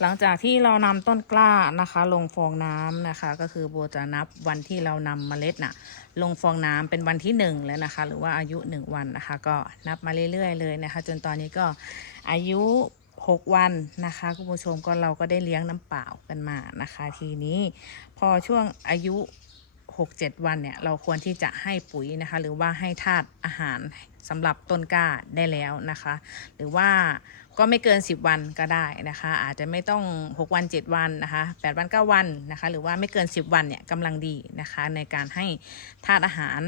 หลังจากที่เรานำต้นกล้านะคะ ลงฟองน้ำนะคะ ก็คือโบจะนับวันที่เรานำเมล็ดน่ะ ลงฟองน้ำเป็นวันที่หนึ่งแล้วนะคะ หรือว่าอายุหนึ่งวันนะคะ ก็นับมาเรื่อยๆเลยนะคะ จนตอนนี้ก็อายุหกวันนะคะคุณผู้ชมก็เราก็ได้เลี้ยงน้ำเปล่ากันมานะคะ ทีนี้พอช่วงอายุ 6-7 วันเนี่ยเราควรที่จะให้ปุ๋ยนะคะ หรือว่าให้ธาตุอาหารสำหรับต้นกล้าได้แล้วนะคะ หรือว่าก็ไม่เกิน 10 วันก็ได้นะคะ อาจจะไม่ต้อง 6 วัน 7 วันนะคะ8วัน9วันนะคะ หรือว่าไม่เกิน 10 วันเนี่ยกำลังดีนะคะ ในการให้ธาตุอาหาร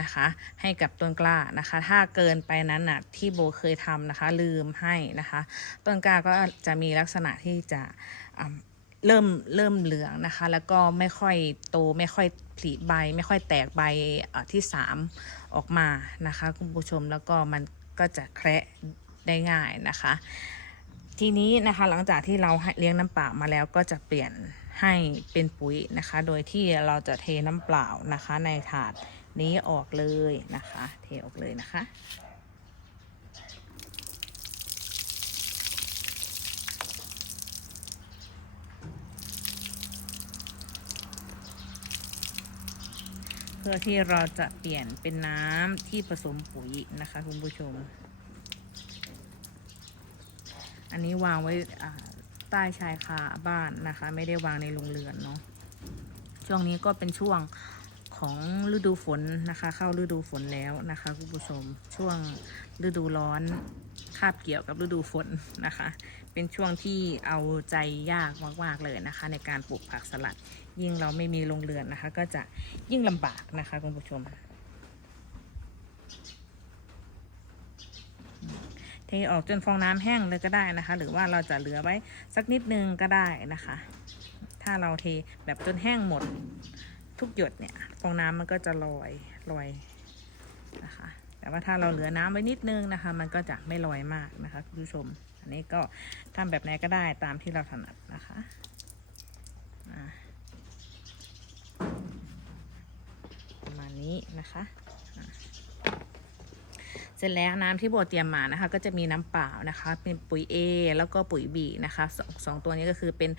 นะคะให้กับต้นกล้านะคะ ถ้าเกินไปนั้นน่ะที่โบเคยทำนะคะ ลืมให้นะคะ ต้นกล้าก็จะมีลักษณะที่จะ เริ่มเริ่มเหลืองนะคะ แล้วก็ไม่ค่อยโตไม่ค่อยผลิใบ ไม่ค่อยแตกใบที่สามออกมานะคะ คุณผู้ชมแล้วก็มันก็จะแคระได้ง่ายนะคะ ทีนี้นะคะหลังจากที่เราเลี้ยงน้ำเปล่ามาแล้วก็จะเปลี่ยนให้เป็นปุ๋ยนะคะ โดยที่เราจะเทน้ำเปล่านะคะ ในถาดนี้ออกเลยนะคะ เทออกเลยนะคะ พื่อที่เราจะเปลี่ยนเป็นน้ำที่ผสมปุ๋ยนะคะคุณผู้ชม อันนี้วางไว้ใต้ชายคาบ้านนะคะ ไม่ได้วางในโรงเรือนเนาะช่วงนี้ก็เป็นช่วง ของฤดูฝนนะคะ เข้าฤดูฝนแล้วนะคะคุณผู้ชมช่วงฤดูร้อนคาบเกี่ยวกับฤดูฝนนะคะ เป็นช่วงที่เอาใจยากมากๆเลยนะคะ ในการปลูกผักสลัด ยิ่งเราไม่มีโรงเรือนนะคะ ก็จะยิ่งลำบากนะคะคุณผู้ชมเทออกจนฟองน้ำแห้งเลยก็ได้นะคะ หรือว่าเราจะเหลือไว้สักนิดนึงก็ได้นะคะ ถ้าเราเทแบบจนแห้งหมด ทุกหยดเนี่ยฟองน้ำมันก็จะลอยลอยนะคะ แต่ว่าถ้าเราเหลือน้ำไว้นิดนึงนะคะ มันก็จะไม่ลอยมากนะคะคุณผู้ชม อันนี้ก็ทำแบบไหนก็ได้ตามที่เราถนัดนะคะประมาณนี้นะคะ เสร็จแล้วน้ำที่โบเตรียมมานะคะ ก็จะมีน้ำเปล่านะคะ เป็นปุ๋ย A แล้วก็ปุ๋ย B นะคะสองสองตัวนี้ก็คือเป็น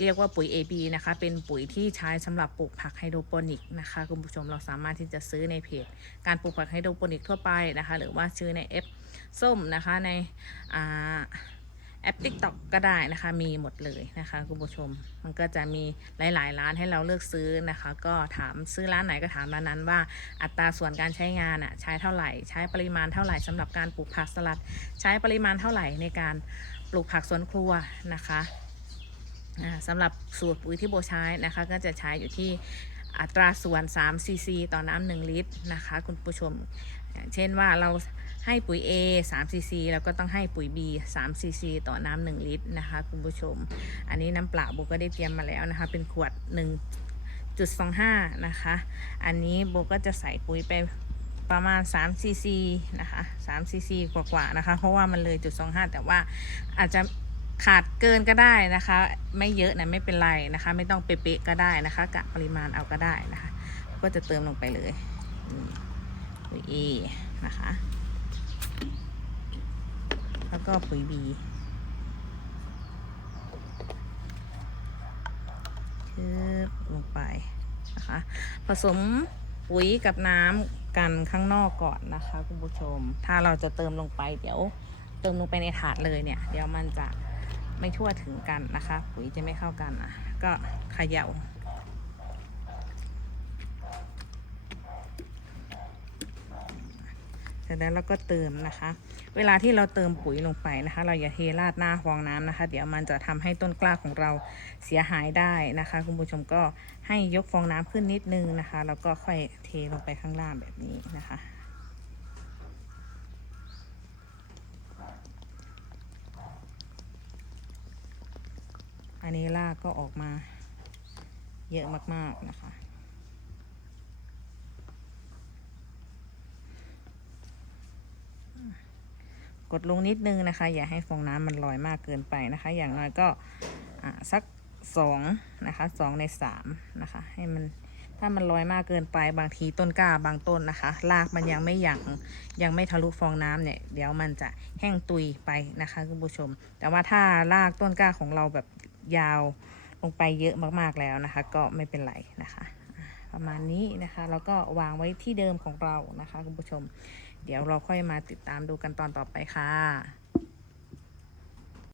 เรียกว่าปุ๋ย AB นะคะ เป็นปุ๋ยที่ใช้สำหรับปลูกผักไฮโดรโปนิกนะคะคุณผู้ชมเราสามารถที่จะซื้อในเพจ การปลูกผักไฮโดรโปนิกทั่วไปนะคะ หรือว่าซื้อในแอปส้มนะคะในอ่า แอป TikTok ก็ได้นะคะ มีหมดเลยนะคะคุณผู้ชม มันก็จะมีหลาย ๆ ร้านให้เราเลือกซื้อนะคะ ก็ถามซื้อร้านไหนก็ถามร้านนั้นว่าอัตราส่วนการใช้งานอะใช้เท่าไหร่ ใช้ปริมาณเท่าไหร่สำหรับการปลูกผักสลัด ใช้ปริมาณเท่าไหร่ในการปลูกผักสวนครัวนะคะอ่าสำหรับสูตรปุ๋ยที่โบใช้นะคะ ก็จะใช้อยู่ที่อัตราส่วน 3 ซีซี ต่อน้ำ1ลิตรนะคะ คุณผู้ชม เช่นว่าเราให้ปุ๋ย A 3 cc แล้วก็ต้องให้ปุ๋ย B 3 cc ต่อน้ำ1ลิตรนะคะคุณผู้ชม อันนี้น้ำเปล่าโบก็ได้เตรียมมาแล้วนะคะ เป็นขวด 1.25 นะคะ อันนี้โบก็จะใส่ปุ๋ยไปประมาณ3 cc นะคะ3 cc กว่าๆนะคะ เพราะว่ามันเลยจุด25 แต่ว่าอาจจะขาดเกินก็ได้นะคะ ไม่เยอะนะไม่เป็นไรนะคะ ไม่ต้องเป๊ะๆก็ได้นะคะกะปริมาณเอาก็ได้นะคะ ก็จะเติมลงไปเลย ปุ๋ย A นะคะ แล้วก็ปุ๋ย B คืบลงไปนะคะ ผสมปุ๋ยกับน้ำกันข้างนอกก่อนนะคะคุณผู้ชม ถ้าเราจะเติมลงไปเดี๋ยวเติมลงไปในถาดเลยเนี่ย เดี๋ยวมันจะไม่ทั่วถึงกันนะคะ ปุ๋ยจะไม่เข้ากันอะ ก็เขย่า เส ร็จแล้วเราก็เติมนะคะ เวลาที่เราเติมปุ๋ยลงไปนะคะ เราอย่าเทราดหน้าฟองน้ำนะคะ เดี๋ยวมันจะทำให้ต้นกล้าของเราเสียหายได้นะคะ คุณผู้ชมก็ให้ยกฟองน้ำขึ้นนิดนึงนะคะ แล้วก็ค่อยเทลงไปข้างล่างแบบนี้นะคะอันนี้รากก็ออกมาเยอะมาก ๆ นะคะ กดลงนิดนึงนะคะ อย่าให้ฟองน้ำมันลอยมากเกินไปนะคะ อย่างน้อยก็สักสองนะคะสองในสามนะคะ ให้มันถ้ามันลอยมากเกินไปบางทีต้นกล้าบางต้นนะคะรากมันยังไม่หยั่งยังไม่ทะลุฟองน้ำเนี่ย เดี๋ยวมันจะแห้งตุยไปนะคะคุณผู้ชม แต่ว่าถ้ารากต้นกล้าของเราแบบยาวลงไปเยอะมากๆแล้วนะคะ ก็ไม่เป็นไรนะคะ ประมาณนี้นะคะ แล้วก็วางไว้ที่เดิมของเรานะคะคุณผู้ชม เดี๋ยวเราค่อยมาติดตามดูกันตอนต่อไปค่ะ